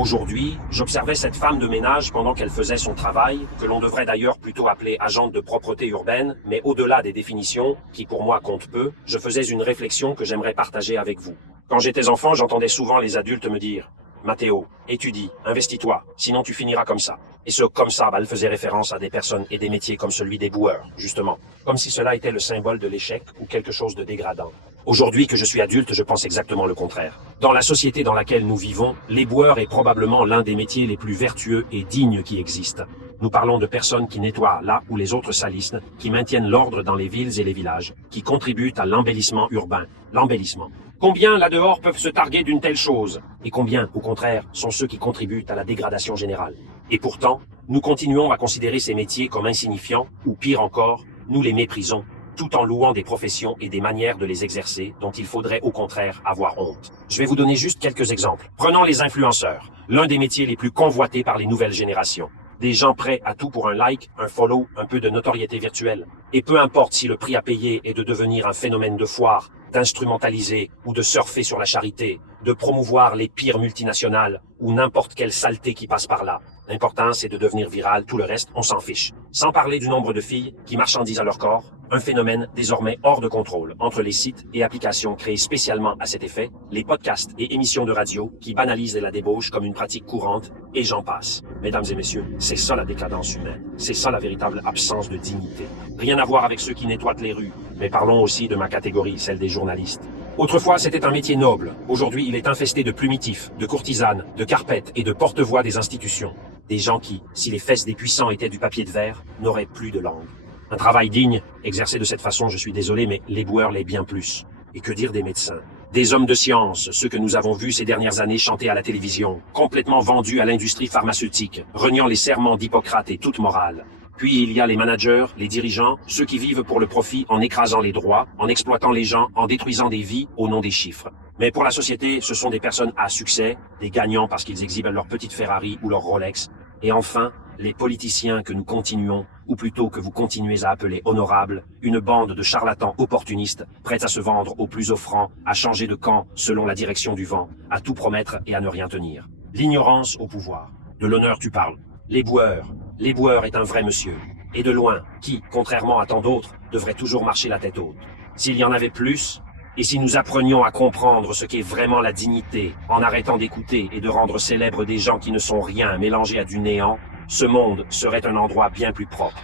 Aujourd'hui, j'observais cette femme de ménage pendant qu'elle faisait son travail, que l'on devrait d'ailleurs plutôt appeler agente de propreté urbaine, mais au-delà des définitions, qui pour moi comptent peu, je faisais une réflexion que j'aimerais partager avec vous. Quand j'étais enfant, j'entendais souvent les adultes me dire « Mathéo, étudie, investis-toi, sinon tu finiras comme ça ». Et ce « comme ça », elle faisait référence à des personnes et des métiers comme celui des boueurs, justement. Comme si cela était le symbole de l'échec ou quelque chose de dégradant. Aujourd'hui que je suis adulte, je pense exactement le contraire. Dans la société dans laquelle nous vivons, l'éboueur est probablement l'un des métiers les plus vertueux et dignes qui existent. Nous parlons de personnes qui nettoient là où les autres salissent, qui maintiennent l'ordre dans les villes et les villages, qui contribuent à l'embellissement urbain. L'embellissement. Combien là-dehors peuvent se targuer d'une telle chose? Et combien, au contraire, sont ceux qui contribuent à la dégradation générale? Et pourtant, nous continuons à considérer ces métiers comme insignifiants, ou pire encore, nous les méprisons, tout en louant des professions et des manières de les exercer dont il faudrait au contraire avoir honte. Je vais vous donner juste quelques exemples. Prenons les influenceurs, l'un des métiers les plus convoités par les nouvelles générations. Des gens prêts à tout pour un like, un follow, un peu de notoriété virtuelle. Et peu importe si le prix à payer est de devenir un phénomène de foire, d'instrumentaliser ou de surfer sur la charité, de promouvoir les pires multinationales ou n'importe quelle saleté qui passe par là. L'important, c'est de devenir viral, tout le reste, on s'en fiche. Sans parler du nombre de filles qui marchandisent à leur corps, un phénomène désormais hors de contrôle entre les sites et applications créés spécialement à cet effet, les podcasts et émissions de radio qui banalisent la débauche comme une pratique courante, et j'en passe. Mesdames et messieurs, c'est ça la décadence humaine. C'est ça la véritable absence de dignité. Rien à voir avec ceux qui nettoient les rues, mais parlons aussi de ma catégorie, celle des journalistes. Autrefois, c'était un métier noble. Aujourd'hui, il est infesté de plumitifs, de courtisanes, de carpettes et de porte-voix des institutions. Des gens qui, si les fesses des puissants étaient du papier de verre, n'auraient plus de langue. Un travail digne, exercé de cette façon, je suis désolé, mais l'éboueur l'est bien plus. Et que dire des médecins? Des hommes de science, ceux que nous avons vus ces dernières années chanter à la télévision, complètement vendus à l'industrie pharmaceutique, reniant les serments d'Hippocrate et toute morale. Puis il y a les managers, les dirigeants, ceux qui vivent pour le profit en écrasant les droits, en exploitant les gens, en détruisant des vies au nom des chiffres. Mais pour la société, ce sont des personnes à succès, des gagnants parce qu'ils exhibent leur petite Ferrari ou leur Rolex. Et enfin, les politiciens que nous continuons, ou plutôt que vous continuez à appeler honorables, une bande de charlatans opportunistes, prêts à se vendre au plus offrant, à changer de camp selon la direction du vent, à tout promettre et à ne rien tenir. L'ignorance au pouvoir. De l'honneur tu parles. L'éboueur. L'éboueur est un vrai monsieur. Et de loin, qui, contrairement à tant d'autres, devrait toujours marcher la tête haute. S'il y en avait plus, et si nous apprenions à comprendre ce qu'est vraiment la dignité, en arrêtant d'écouter et de rendre célèbres des gens qui ne sont rien mélangés à du néant, ce monde serait un endroit bien plus propre.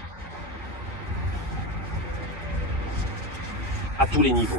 À tous les niveaux.